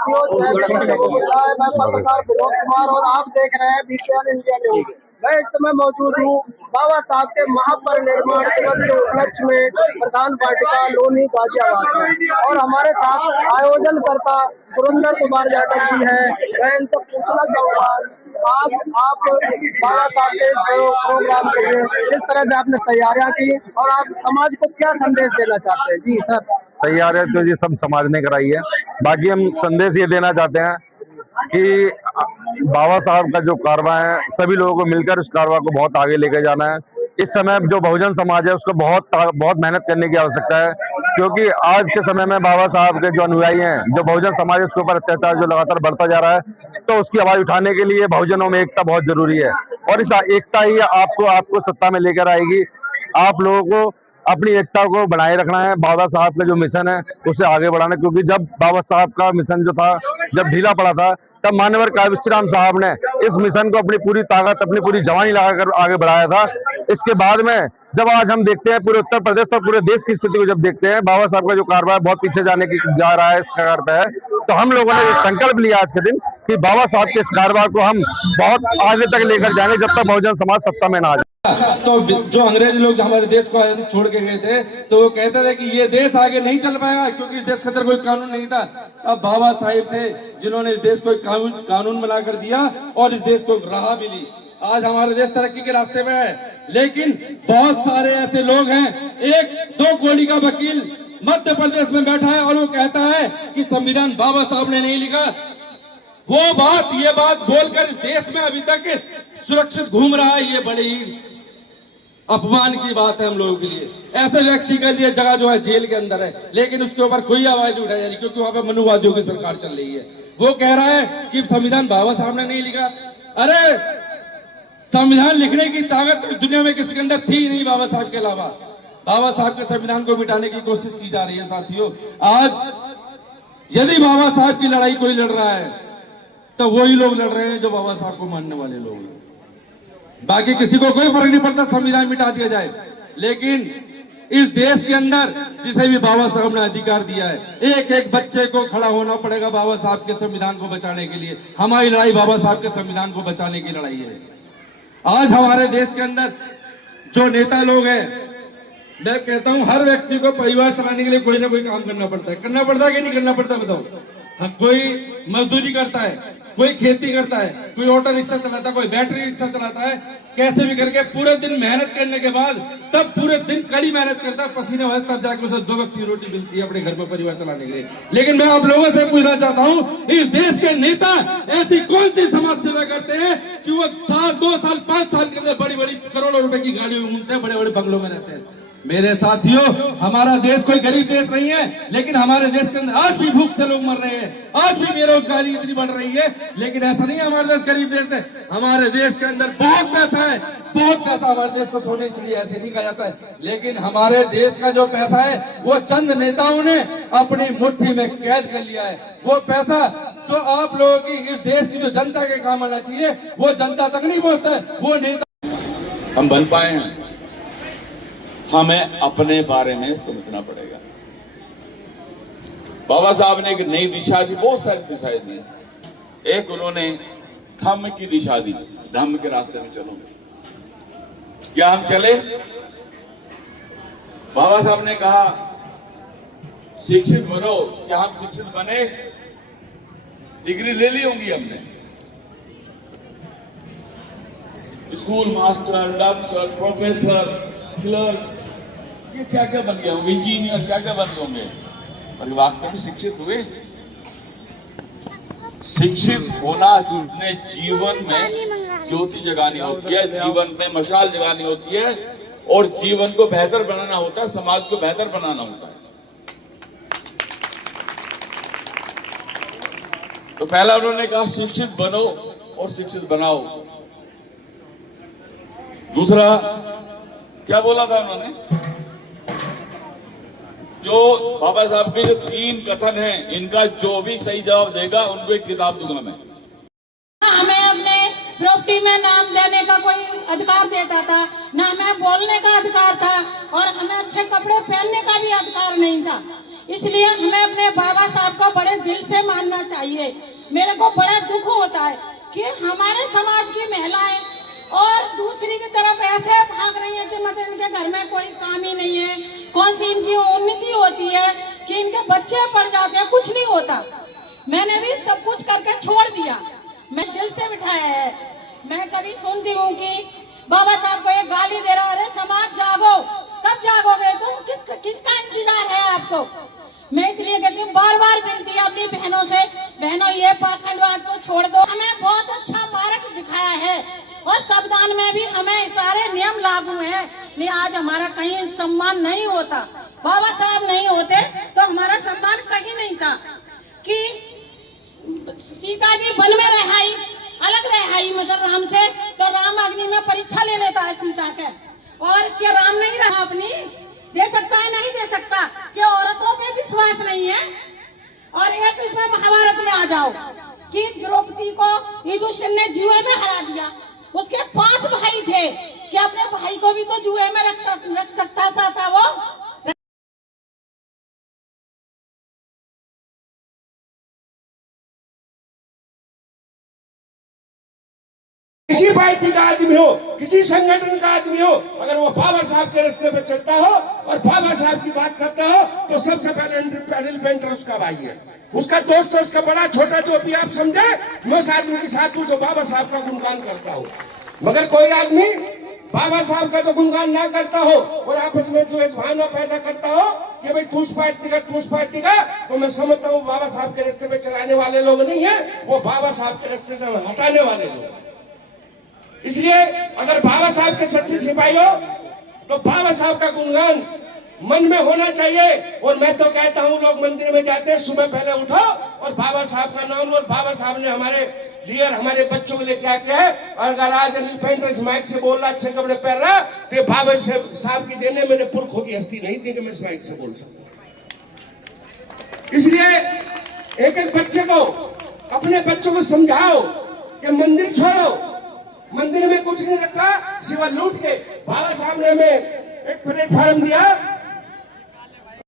साथियों, मैं पत्रकार विनोद कुमार और आप देख रहे हैं बीकेएन इंडिया न्यूज। मैं इस समय मौजूद हूँ बाबा साहब के महापरिनिर्वाण दिवस के उपलक्ष्य में प्रधान वाटिका लोनी गाजियाबाद में, और हमारे साथ आयोजनकर्ता सुरेंद्र कुमार यादव जी हैं। मैं इनसे पूछना चाहूँगा, आज आप बाबा साहब के इस प्रोग्राम के लिए किस तरह से आपने तैयारियां की और आप समाज को क्या संदेश देना चाहते हैं? जी सर। तैयारियां तो जी सब समाज ने कराई है। बाकी हम संदेश ये देना चाहते हैं कि बाबा साहब का जो कारवां है, सभी लोगों को मिलकर उस कारवां को बहुत आगे लेके जाना है। इस समय जो बहुजन समाज है उसको बहुत मेहनत करने की आवश्यकता है, क्योंकि आज के समय में बाबा साहब के जो अनुयायी हैं, जो बहुजन समाज है, उसके ऊपर अत्याचार जो लगातार बढ़ता जा रहा है, तो उसकी आवाज उठाने के लिए बहुजनों में एकता बहुत जरूरी है। और इस एकता ही आपको सत्ता में लेकर आएगी। आप लोगों को अपनी एकता को बनाए रखना है। बाबा साहब का जो मिशन है उसे आगे बढ़ाना, क्योंकि जब बाबा साहब का मिशन जो था, जब ढीला पड़ा था, तब मान्यवर काव्य राम साहब ने इस मिशन को अपनी पूरी ताकत, अपनी पूरी जवानी लगाकर आगे बढ़ाया था। इसके बाद में जब आज हम देखते हैं पूरे उत्तर प्रदेश और पूरे देश की स्थिति को जब देखते हैं, बाबा साहब का जो कारवां बहुत पीछे जा रहा है, इस कार पे है, तो हम लोगों ने संकल्प लिया आज के दिन कि बाबा साहब के इस कारवां को हम बहुत आगे तक लेकर जाएंगे, जब तक बहुजन समाज सत्ता में ना आ जाए। तो जो अंग्रेज लोग हमारे देश को आजादी छोड़ के गए थे, तो वो कहते थे कि ये देश आगे नहीं चल पाएगा, क्योंकि इस देश के अंदर कोई कानून नहीं था। तब बाबा साहिब थे जिन्होंने इस देश को कानून बनाकर दिया और इस देश को राह मिली। आज हमारे देश तरक्की के रास्ते में है, लेकिन बहुत सारे ऐसे लोग हैं, एक दो कोड़ी का वकील मध्य प्रदेश में बैठा है और वो कहता है कि संविधान बाबा साहब ने नहीं लिखा। ये बात बोलकर इस देश में अभी तक सुरक्षित घूम रहा है, ये बड़ी अपमान की बात है हम लोगों के लिए। ऐसे व्यक्ति के लिए जगह जो है जेल के अंदर है, लेकिन उसके ऊपर कोई आवाज नहीं उठाई जा रही, क्योंकि वहां पे मनुवादियों की सरकार चल रही है। वो कह रहा है कि संविधान बाबा साहब ने नहीं लिखा। अरे संविधान लिखने की ताकत तो इस दुनिया में किसी के अंदर थी नहीं बाबा साहब के अलावा। बाबा साहब के संविधान को मिटाने की कोशिश की जा रही है। साथियों, आज यदि बाबा साहब की लड़ाई कोई लड़ रहा है तो वही लोग लड़ रहे हैं जो बाबा साहब को मानने वाले लोग हैं। बाकी किसी को कोई फर्क नहीं पड़ता संविधान मिटा दिया जाए, लेकिन इस देश के अंदर जिसे भी बाबा साहब ने अधिकार दिया है, एक एक बच्चे को खड़ा होना पड़ेगा बाबा साहब के संविधान को बचाने के लिए। हमारी लड़ाई बाबा साहब के संविधान को बचाने की लड़ाई है। आज हमारे देश के अंदर जो नेता लोग हैं, मैं कहता हूं हर व्यक्ति को परिवार चलाने के लिए कोई ना कोई काम करना पड़ता है। करना पड़ता है कि नहीं करना पड़ता, बताओ? कोई मजदूरी करता है, कोई खेती करता है, कोई ऑटो रिक्शा चलाता है, कोई बैटरी रिक्शा चलाता है। कैसे भी करके पूरे दिन मेहनत करने के बाद, तब पूरे दिन कड़ी मेहनत करता है, पसीने होते, तब जाके उसे 2 वक्त की रोटी मिलती है अपने घर में परिवार चलाने के लिए। लेकिन मैं आप लोगों से पूछना चाहता हूं, इस देश के नेता ऐसी कौन सी समाज सेवा करते हैं कि वो 2 साल 5 साल के अंदर बड़ी बड़ी करोड़ों रुपए की गाड़ियों में घूमते हैं, बड़े बड़े बंगलों में रहते हैं? मेरे साथियों, हमारा देश कोई गरीब देश नहीं है, लेकिन हमारे देश के अंदर आज भी भूख से लोग मर रहे हैं, आज भी बेरोजगारी इतनी बढ़ रही है। लेकिन ऐसा नहीं है हमारा देश गरीब देश है। हमारे देश के अंदर बहुत पैसा है, बहुत पैसा। हमारे देश को सोने की चिड़िया ऐसे नहीं कहा जाता है, लेकिन हमारे देश का जो पैसा है वो चंद नेताओं ने अपनी मुट्ठी में कैद कर लिया है। वो पैसा जो आप लोगों की, इस देश की जो जनता के काम आना चाहिए, वो जनता तक नहीं पहुंचता है। वो नेता हम बन पाए हैं, हमें अपने बारे में सोचना पड़ेगा। बाबा साहब ने एक नई दिशा दी, बहुत सारी दिशाएं दी। एक उन्होंने धम्म की दिशा दी, धम्म के रास्ते में चलो। क्या हम चले? बाबा साहब ने कहा शिक्षित बनो। क्या हम शिक्षित बने? डिग्री ले ली होंगी हमने, school master, doctor, professor, clerk, ये क्या क्या बन गए होंगे, इंजीनियर क्या क्या बन गए होंगे, और वास्तव में शिक्षित हुए? शिक्षित होना अपने जीवन में ज्योति जगानी होती है, जीवन में मशाल जगानी होती है, और जीवन को बेहतर बनाना होता है, समाज को बेहतर बनाना होता है। तो पहला उन्होंने कहा शिक्षित बनो और शिक्षित बनाओ। दूसरा क्या बोला था उन्होंने? जो बाबा साहब के जो 3 कथन हैं, इनका जो भी सही जवाब देगा उनको एक किताब दूंगा मैं। हमें अपने प्रॉपर्टी में नाम देने का कोई अधिकार देता था, ना हमें बोलने का अधिकार था, और हमें अच्छे कपड़े पहनने का भी अधिकार नहीं था। इसलिए हमें अपने बाबा साहब को बड़े दिल से मानना चाहिए। मेरे को बड़ा दुख होता है कि हमारे समाज की महिलाएं और दूसरी की तरफ ऐसे भाग रही है कि मतलब इनके घर में कोई काम ही नहीं है, कौन सी इनकी उन्नति होती है कि इनके बच्चे पढ़ जाते हैं, कुछ नहीं होता। मैंने भी सब कुछ करके छोड़ दिया, मैं दिल से बिठाया है। मैं कभी सुनती हूँ कि बाबा साहब को एक गाली दे रहा, अरे समाज जागो, कब जागोगे तुम, किसका इंतजार है आपको। मैं इसलिए कहती हूँ, बार बार विनती है अपनी बहनों से, बहनों ये पाखंडवाद को छोड़ दो। हमें बहुत अच्छा मार्ग दिखाया है और संविधान में भी हमें सारे नियम लागू हैं। नहीं आज हमारा कहीं सम्मान नहीं होता, बाबा साहब नहीं होते तो हमारा सम्मान कहीं नहीं था। कि सीता जी वन में रहाई, अलग रहाई मतलब राम से, तो राम अग्नि में परीक्षा ले लेता है सीता के, और क्या राम नहीं रहा अपनी दे सकता है, नहीं दे सकता। कि औरतों पे विश्वास नहीं है। और एक इसमें महाभारत में आ जाओ कि द्रौपदी को युधिष्ठिर ने जुए में हरा दिया, उसके 5 भाई थे कि अपने भाई को भी तो जुए में रख सकता था वो। किसी पार्टी का आदमी हो, किसी संगठन का आदमी हो, अगर वो बाबा साहब के रास्ते पे चलता हो और बाबा साहब की बात करता हो तो सबसे पहले अनिल पेंटर उसका भाई है, उसका दोस्त है, उसका बड़ा छोटा जो भी आप समझे। मैं उस आदमी के साथ हूँ जो बाबा साहब का गुणगान करता हो। मगर कोई आदमी बाबा साहब का तो गुणगान ना करता हो और आपस में जो भावना पैदा करता हो कि भाई ठूस पार्टी का, तो मैं समझता हूँ बाबा साहब के रास्ते पे चलाने वाले लोग नहीं है, वो बाबा साहब के रास्ते से हटाने वाले लोग। इसलिए अगर बाबा साहब के सच्चे सिपाही हो तो बाबा साहब का गुणगान मन में होना चाहिए। और मैं तो कहता हूं, लोग मंदिर में जाते हैं, सुबह पहले उठो और बाबा साहब का नाम लो। और बाबा साहब ने हमारे लिए, हमारे बच्चों के लिए क्या किया है। और अगर आज अनिल पेंटर इस माइक से बोल रहा, अच्छे कपड़े पहन रहा, तो ये बाबा साहब की देने मेरे पुरखों की हस्ती नहीं थी कि मैं इस माइक से बोल सकूं। इसलिए एक एक बच्चे को, अपने बच्चों को समझाओ कि मंदिर छोड़ो, मंदिर में कुछ नहीं रखा सिवा लूट के। बाबा साहब ने हमें एक प्लेटफॉर्म दिया